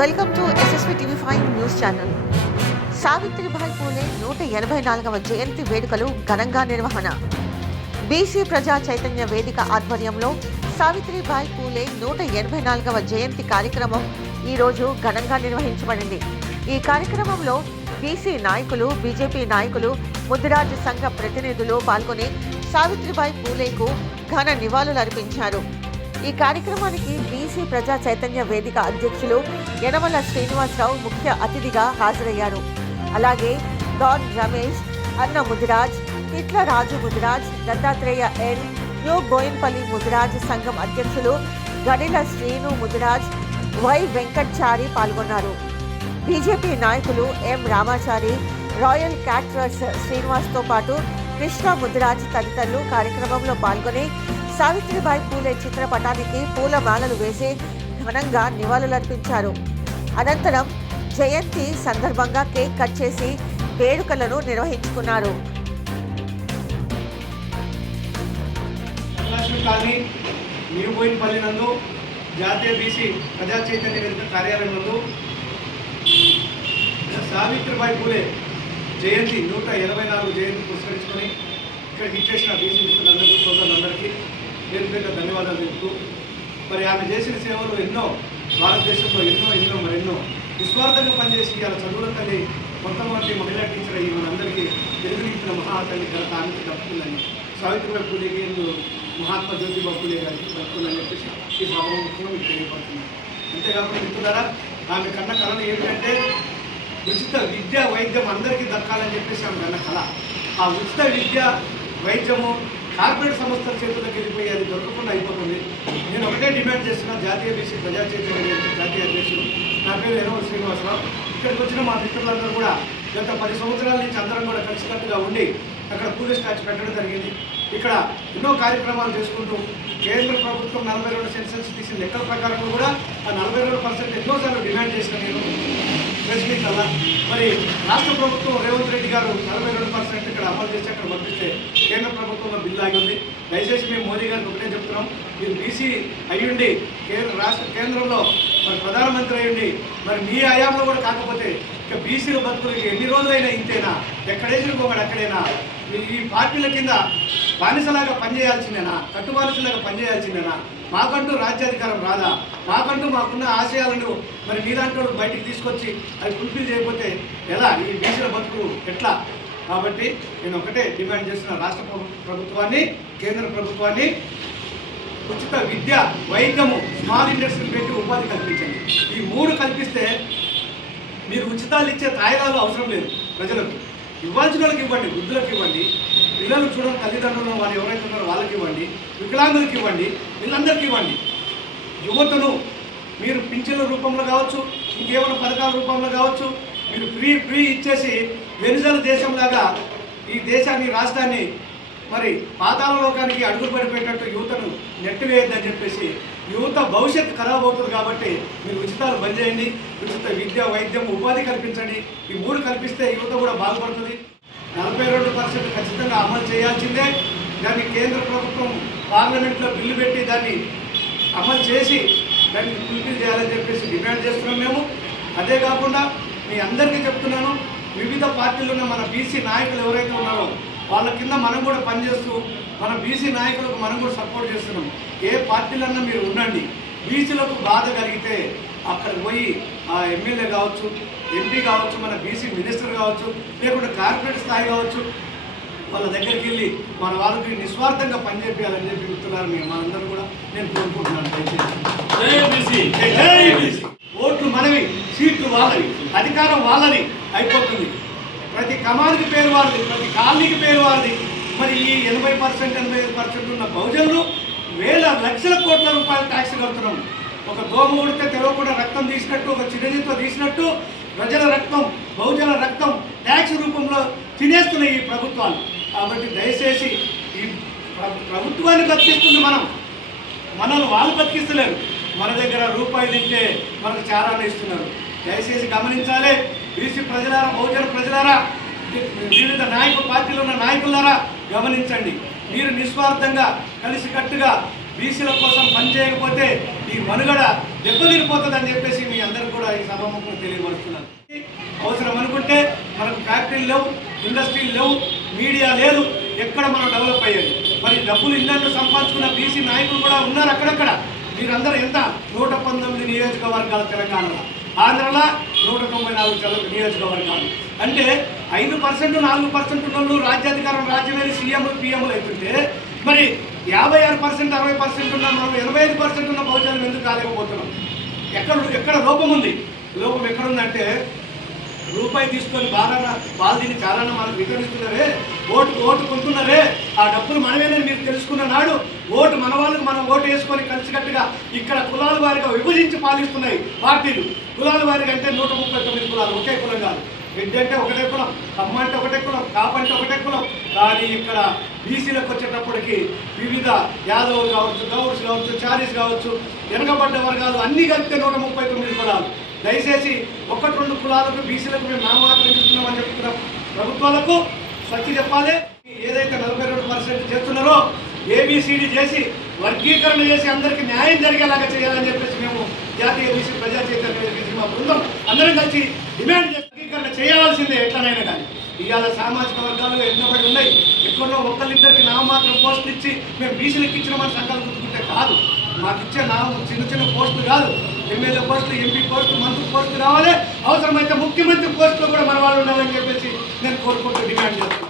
Welcome to SSV TV5 news channel. Savitribai Phule 184వ జయంతి వేడుకలు ఘనంగా నిర్వహణ. బీసీ ప్రజా చైతన్య వేదిక ఆధ్వర్యంలో సావిత్రిబాయి పూలే 184వ జయంతి కార్యక్రమం ఈరోజు ఘనంగా నిర్వహించబడింది. ఈ కార్యక్రమంలో బీసీ నాయకులు, బీజేపీ నాయకులు, ముదిరాజ్ సంఘ ప్రతినిధులు పాల్గొని సావిత్రిబాయి పూలేకు ఘన నివాళులు అర్పించారు. ఈ కార్యక్రమానికి బీసీ ప్రజా చైతన్య వేదిక అధ్యక్షులు యనమల శ్రీనివాసరావు ముఖ్య అతిథిగా హాజరయ్యారు. అలాగే డాన్ రమేష్, అన్న ముదిరాజ్, తిట్ల రాజు ముదిరాజ్, దత్తాత్రేయ ఎన్, న్యూ బోయిన్పల్లి ముదిరాజ్ సంఘం అధ్యక్షులు గడిల శ్రీను ముదిరాజ్, వై వెంకట్చారి పాల్గొన్నారు. బీజేపీ నాయకులు ఎం రామాచారి, రాయల్ క్యాటరర్స్ శ్రీనివాస్తో పాటు కృష్ణ ముదిరాజ్ తదితరులు కార్యక్రమంలో పాల్గొని సావిత్రిబాయి పూలే చిత్రపటానికి పూలమాలలు వేసి ఘనంగా నివాళులర్పించారు. అనంతరం జయంతి సందర్భంగా కేక్ కట్ చేసి వేడుకలను నిర్వహించుకున్నారు. న్యూ బోయిన్పల్లి నందు జాతీయ బీసీ ప్రజా చైతన్య వేదిక కార్యాలయం నందు సావిత్రిబాయి పూలే జయంతి 184 జయంతి పురస్కరించుకొని ఇక్కడికి ఇచ్చేసిన బీసీ మిత్రులందరికీ, సోదరులందరికీ పేరు ధన్యవాదాలు చెప్తూ, మరి ఆమె చేసిన సేవలు ఎన్నో, భారతదేశంలో ఎన్నో మరెన్నో నిస్వార్థంగా పనిచేసి ఇలా చదువుల తల్లి కొంతమంది మహిళా టీచర్ అయ్యి మనందరికీ తెలుగునిచ్చిన మహాతల్లి ఘనత ఆమెకి దక్కుతుందని, సావిత్రిబాయి పూలేకి మహాత్మా జ్యోతిబా పూలే గారికి దక్కుతుందని చెప్పేసి ఈ సభాముఖంగా మీకు తెలియపడుతుంది. అంతేకాకుండా మిత్రులారా, ఆమె కన్న కళలు ఏమిటంటే ఉచిత విద్య, వైద్యం అందరికీ దక్కాలని చెప్పేసి ఆమె కన్న కళ. ఆ ఉచిత విద్య, వైద్యము కార్పొరేట్ సంస్థల చేతుల్లోకి వెళ్ళిపోయి అది దొరకకుండా అయిపోతుంది. నేను ఒకటే డిమాండ్ చేస్తున్నా, జాతీయ బీసీ ప్రజా చైతన్య జాతీయ అధ్యక్షులు, నా పేరు యనమల శ్రీనివాసరావు. ఇక్కడికి వచ్చిన మా మిత్రులందరూ కూడా గత 10 సంవత్సరాల నుంచి అందరం కూడా కలిసికట్టుగా ఉండి అక్కడ పూలే స్టాచ్యూ పెట్టడం జరిగింది. ఇక్కడ ఎన్నో కార్యక్రమాలు చేసుకుంటూ కేంద్ర ప్రభుత్వం 42 సెన్సెస్ తీసిన లెక్కల ప్రకారం కూడా ఆ 42% ఎన్నోసార్లు డిమాండ్ చేసిన నేను ప్రెస్ మీట్ అలా. మరి రాష్ట్ర ప్రభుత్వం రేవంత్ రెడ్డి గారు 42% ఇక్కడ అమలు చేసి అక్కడ పంపిస్తే కేంద్ర ప్రభుత్వంలో బిల్లు ఆగి ఉంది. దయచేసి మేము మోదీ గారికి ఒకటే చెప్తున్నాం, మీరు బీసీ అయ్యుండి కేంద్రంలో మరి ప్రధానమంత్రి అయ్యుండి మరి మీ హయాంలో కూడా కాకపోతే ఇక బీసీల బతుకులకి ఎన్ని రోజులైనా ఇంతేనా, ఎక్కడేసిన పోగాడు అక్కడైనా ఈ పార్టీల కింద బానిసలాగా పనిచేయాల్సిందేనా, కట్టుబానిసలాగా పనిచేయాల్సిందేనా? మాకంటూ రాజ్యాధికారం రాదా? మాకంటూ మాకున్న ఆశయాలను మరి మీలాంటి బయటికి తీసుకొచ్చి అది ఫుల్ఫిల్ చేయకపోతే ఎలా? ఈ బీసీల బతుకులు ఎట్లా? కాబట్టి నేను ఒకటే డిమాండ్ చేస్తున్న, రాష్ట్ర ప్రభుత్వాన్ని, కేంద్ర ప్రభుత్వాన్ని ఉచిత విద్య, వైద్యము, స్మాల్ ఇండస్ట్రీలు పెట్టి ఉపాధి కల్పించండి. ఈ 3 కల్పిస్తే మీరు ఉచితాలు ఇచ్చే తాయిలాలు అవసరం లేదు. ప్రజలకు ఇవ్వాల్సిన వాళ్ళకి ఇవ్వండి, వృద్ధులకు ఇవ్వండి, పిల్లలు చూడడం తల్లిదండ్రులు వాళ్ళు ఎవరైతే ఉన్నారో వాళ్ళకి ఇవ్వండి, వికలాంగులకు ఇవ్వండి, వీళ్ళందరికీ ఇవ్వండి. యువతను మీరు పింఛన్ల రూపంలో కావచ్చు, ఇంకేమైనా పథకాల రూపంలో కావచ్చు, మీరు ఫ్రీ ఇచ్చేసి వెనుజల దేశంలాగా ఈ దేశాన్ని, రాష్ట్రాన్ని మరి పాతాళ లోకానికి అడుగులు పడిపోయేటట్టు యువతను నెట్టివేయద్దని చెప్పేసి, యువత భవిష్యత్తు ఖరాబ్ అవుతుంది. కాబట్టి మీరు ఉచితాలు బంద్ చేయండి, ఉచిత విద్య, వైద్యం, ఉపాధి కల్పించండి. ఈ 3 కల్పిస్తే యువత కూడా బాగుపడుతుంది. 42% ఖచ్చితంగా అమలు చేయాల్సిందే. దాన్ని కేంద్ర ప్రభుత్వం పార్లమెంట్లో బిల్లు పెట్టి దాన్ని అమలు చేసి దాన్ని ఫుల్ఫిల్ చేయాలని చెప్పేసి డిమాండ్ చేస్తున్నాం మేము. అదే కాకుండా మీ అందరికీ చెప్తున్నాను, వివిధ పార్టీలు ఉన్న మన బీసీ నాయకులు ఎవరైతే ఉన్నారో వాళ్ళ కింద మనం కూడా పనిచేస్తూ మన బీసీ నాయకులకు మనం కూడా సపోర్ట్ చేస్తున్నాం. ఏ పార్టీలన్నా మీరు ఉండండి, బీసీలకు బాధ కలిగితే అక్కడికి పోయి ఆ ఎమ్మెల్యే కావచ్చు, ఎంపీ కావచ్చు, మన బీసీ మినిస్టర్ కావచ్చు, లేకుంటే కార్పొరేట్ స్థాయి కావచ్చు, వాళ్ళ దగ్గరికి వెళ్ళి మన వాళ్ళకి నిస్వార్థంగా పనిచేయాలని చెప్పి చెప్తున్నారు. మనందరూ కూడా నేను కోరుకుంటున్నాను. దయచేసి ఓట్లు మనవి, సీట్లు వాళ్ళవి, అధికారం వాళ్ళని అయిపోతుంది. ప్రతి కమానికి పేరు వారిది, ప్రతి కాలనీకి పేరు వారిది. మరి ఈ 80%, 85% ఉన్న బహుజనులు వేల లక్షల కోట్ల రూపాయల ట్యాక్స్ కడుతున్నాం. ఒక దోమ ఉడితే తెలవకుండా రక్తం తీసినట్టు, ఒక చిరంజీవితో తీసినట్టు ప్రజల రక్తం, బహుజన రక్తం ట్యాక్స్ రూపంలో తినేస్తున్నాయి ఈ ప్రభుత్వాలు. కాబట్టి దయచేసి ఈ ప్రభుత్వాన్ని బతికిస్తుంది మనల్ని వాళ్ళు బతికిస్తలేరు. మన దగ్గర రూపాయి తింటే మనకు చారాలు ఇస్తున్నారు. దయచేసి గమనించాలి. బీసీ ప్రజలారా, బహుజన ప్రజలారా, వివిధ పార్టీలు ఉన్న నాయకులారా గమనించండి. మీరు నిస్వార్థంగా కలిసికట్టుగా బీసీల కోసం పనిచేయకపోతే ఈ మనుగడ దెబ్బతిరిపోతుందని చెప్పేసి మీ అందరికీ కూడా ఈ సభాముఖం తెలియపరుస్తున్నాను. అవసరం అనుకుంటే మనకు ఫ్యాక్టరీలు లేవు, ఇండస్ట్రీలు లేవు, మీడియా లేదు, ఎక్కడ మనం డెవలప్ అయ్యేది. మరి డబ్బులు ఇళ్ళను సంపాదించుకున్న బీసీ నాయకులు కూడా ఉన్నారు అక్కడక్కడ. మీరందరూ ఎంత 119 నియోజకవర్గాలు తెలంగాణలో, ఆంధ్రలో 194 నియోజకవర్గాలు. అంటే 5% 4% ఉన్నోళ్ళు రాజ్యాధికారం రాజ్యమేది సీఎంలు పిఎంలు అవుతుంటే మరి 56% 60% ఉన్న మనం 85% ఉన్న బహుజనం ఎందుకు కాలేకపోతున్నాం? ఎక్కడ లోపం ఉంది? లోపం ఎక్కడుందంటే రూపాయి తీసుకొని బాగా దీన్ని చాలా మనకు వితరిస్తున్నారే, ఓటు కొంటున్నారే, ఆ డబ్బులు మనమేనని మీరు తెలుసుకున్న నాడు ఓటు మన వాళ్ళకి మనం ఓటు వేసుకొని కలిసికట్టుగా ఇక్కడ కులాల వారిగా విభజించి పాలిస్తున్నాయి పార్టీలు. కులాల వారిగా అంటే 139 కులాలు, ఒకే కులం కాదు. రెడ్డి అంటే ఒకటే కులం, కమ్మ అంటే ఒకటే కులం, కాపు అంటే ఒకటే కులం. కానీ ఇక్కడ బీసీలకు వచ్చేటప్పటికి వివిధ యాదవులు కావచ్చు, గౌడ్స్ కావచ్చు, చారీస్ కావచ్చు, వెనకబడ్డ వర్గాలు అన్నీ కలిపితే 139 కులాలు. దయచేసి 1-2 కులాలకు బీసీలకు మేము నామమాత్రం ఇస్తున్నామని చెప్తున్న ప్రభుత్వాలకు సచ్చి చెప్పాలి. ఏదైతే 42% చేస్తున్నారో ఏబిసిడి చేసి వర్గీకరణ చేసి అందరికీ న్యాయం జరిగేలాగా చేయాలని చెప్పేసి మేము జాతీయ బీసీ ప్రజా చైతన్య మా బృందం అందరం కలిసి డిమాండ్ చేసి వర్గీకరణ చేయాల్సిందే ఎట్లనైనా. కానీ ఇవాళ సామాజిక వర్గాలు ఎన్నబడి ఉన్నాయి. ఎక్కడో ఒకరిద్దరికి నామమాత్రం పోస్టులు ఇచ్చి మేము బీసీలకు ఇచ్చినామని సంకల్పం గుర్తుకుంటే కాదు. మాకు ఇచ్చే చిన్న పోస్టులు కాదు, ఎమ్మెల్యే పోస్టులు, ఎంపీ పోస్టులు, మంత్రి పోస్టులు రావాలి. అవసరమైతే ముఖ్యమంత్రి పోస్టులు కూడా మన వాళ్ళు ఉండాలని చెప్పేసి నేను కోరుకుంటూ డిమాండ్ చేస్తున్నాను.